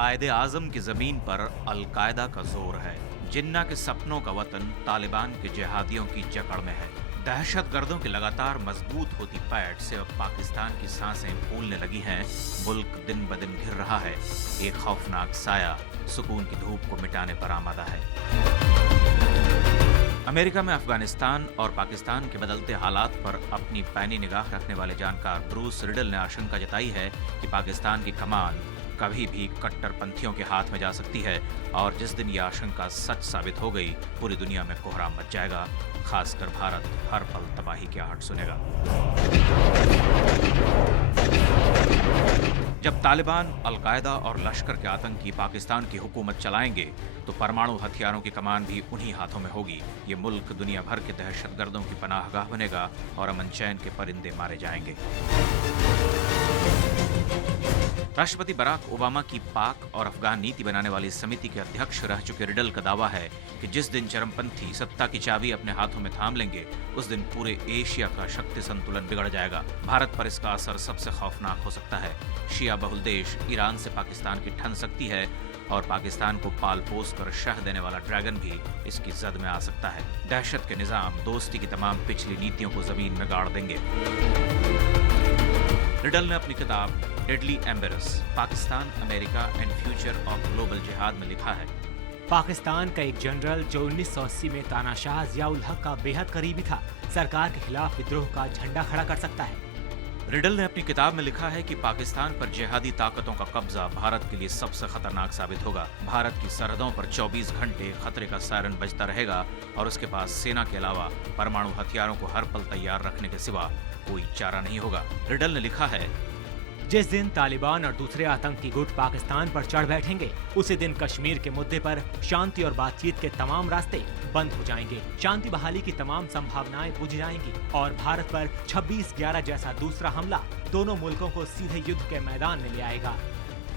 कायदे आजम की जमीन पर अलकायदा का जोर है। जिन्ना के सपनों का वतन तालिबान के जिहादियों की जकड़ में है। दहशतगर्दों की लगातार मजबूत होती पैठ से अब पाकिस्तान की सांसें फूलने लगी हैं। मुल्क दिन ब दिन घिर रहा है। एक खौफनाक साया सुकून की धूप को मिटाने पर आमादा है। अमेरिका में अफगानिस्तान और पाकिस्तान के बदलते हालात पर अपनी पैनी निगाह रखने वाले जानकार ब्रूस रिडल ने आशंका जताई है कि पाकिस्तान की कमान कभी भी कट्टरपंथियों के हाथ में जा सकती है और जिस दिन यह आशंका सच साबित हो गई, पूरी दुनिया में कोहराम मच जाएगा। खासकर भारत हर पल तबाही की आहट सुनेगा। जब तालिबान, अलकायदा और लश्कर के आतंकी पाकिस्तान की हुकूमत चलाएंगे तो परमाणु हथियारों की कमान भी उन्हीं हाथों में होगी। ये मुल्क दुनिया भर के दहशतगर्दों की पनाहगाह बनेगा और अमन चैन के परिंदे मारे जाएंगे। राष्ट्रपति बराक ओबामा की पाक और अफगान नीति बनाने वाली समिति के अध्यक्ष रह चुके रिडल का दावा है कि जिस दिन चरमपंथी सत्ता की चाबी अपने हाथों में थाम लेंगे, उस दिन पूरे एशिया का शक्ति संतुलन बिगड़ जाएगा। भारत पर इसका असर सबसे खौफनाक हो सकता है। शिया बहुल देश ईरान से पाकिस्तान की ठन सकती है और पाकिस्तान को पाल पोस कर शह देने वाला ड्रैगन भी इसकी जद में आ सकता है। दहशत के निजाम दोस्ती की तमाम पिछली नीतियों को जमीन में गाड़ देंगे। रिडल ने अपनी किताब deadly embarrass Pakistan, America and future of global जिहाद में लिखा है, पाकिस्तान का एक जनरल जो 1980 में तानाशाह जियाउल हक का बेहद करीबी था, सरकार के खिलाफ विद्रोह का झंडा खड़ा कर सकता है। रिडल ने अपनी किताब में लिखा है कि पाकिस्तान पर जिहादी ताकतों का कब्जा भारत के लिए सबसे खतरनाक साबित होगा। भारत की सरहदों पर 24 घंटे खतरे का सायरन बजता रहेगा और उसके पास सेना के अलावा परमाणु हथियारों को हर पल तैयार रखने के सिवा कोई चारा नहीं होगा। रिडल ने लिखा है, जिस दिन तालिबान और दूसरे आतंकी गुट पाकिस्तान पर चढ़ बैठेंगे, उसी दिन कश्मीर के मुद्दे पर शांति और बातचीत के तमाम रास्ते बंद हो जाएंगे। शांति बहाली की तमाम संभावनाएं बुझ जाएंगी और भारत पर 26/11 जैसा दूसरा हमला दोनों मुल्कों को सीधे युद्ध के मैदान में ले आएगा।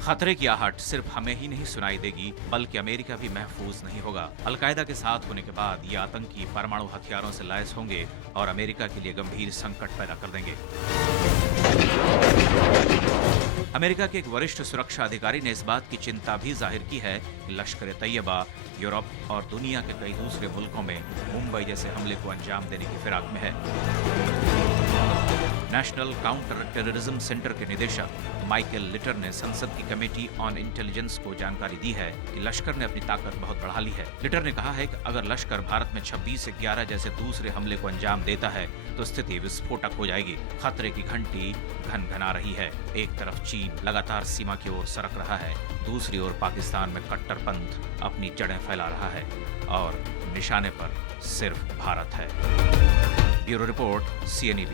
खतरे की आहट सिर्फ हमें ही नहीं सुनाई देगी, बल्कि अमेरिका भी महफूज नहीं होगा। अलकायदा के साथ होने के बाद ये आतंकी परमाणु हथियारों से लैस होंगे और अमेरिका के लिए गंभीर संकट पैदा कर देंगे। अमेरिका के एक वरिष्ठ सुरक्षा अधिकारी ने इस बात की चिंता भी जाहिर की है कि लश्कर तैयबा यूरोप और दुनिया के कई दूसरे मुल्कों में मुंबई जैसे हमले को अंजाम देने की फिराक में है। नेशनल काउंटर टेररिज्म सेंटर के निदेशक माइकल लिटर ने संसद की कमेटी ऑन इंटेलिजेंस को जानकारी दी है कि लश्कर ने अपनी ताकत बहुत बढ़ा ली है। लिटर ने कहा है कि अगर लश्कर भारत में 26/11 जैसे दूसरे हमले को अंजाम देता है तो स्थिति विस्फोटक हो जाएगी। खतरे की घंटी घनघना रही है। एक तरफ चीन लगातार सीमा की ओर सरक रहा है, दूसरी ओर पाकिस्तान में कट्टरपंथ अपनी जड़ें फैला रहा है और निशाने पर सिर्फ भारत है। Bureau report, CNEB।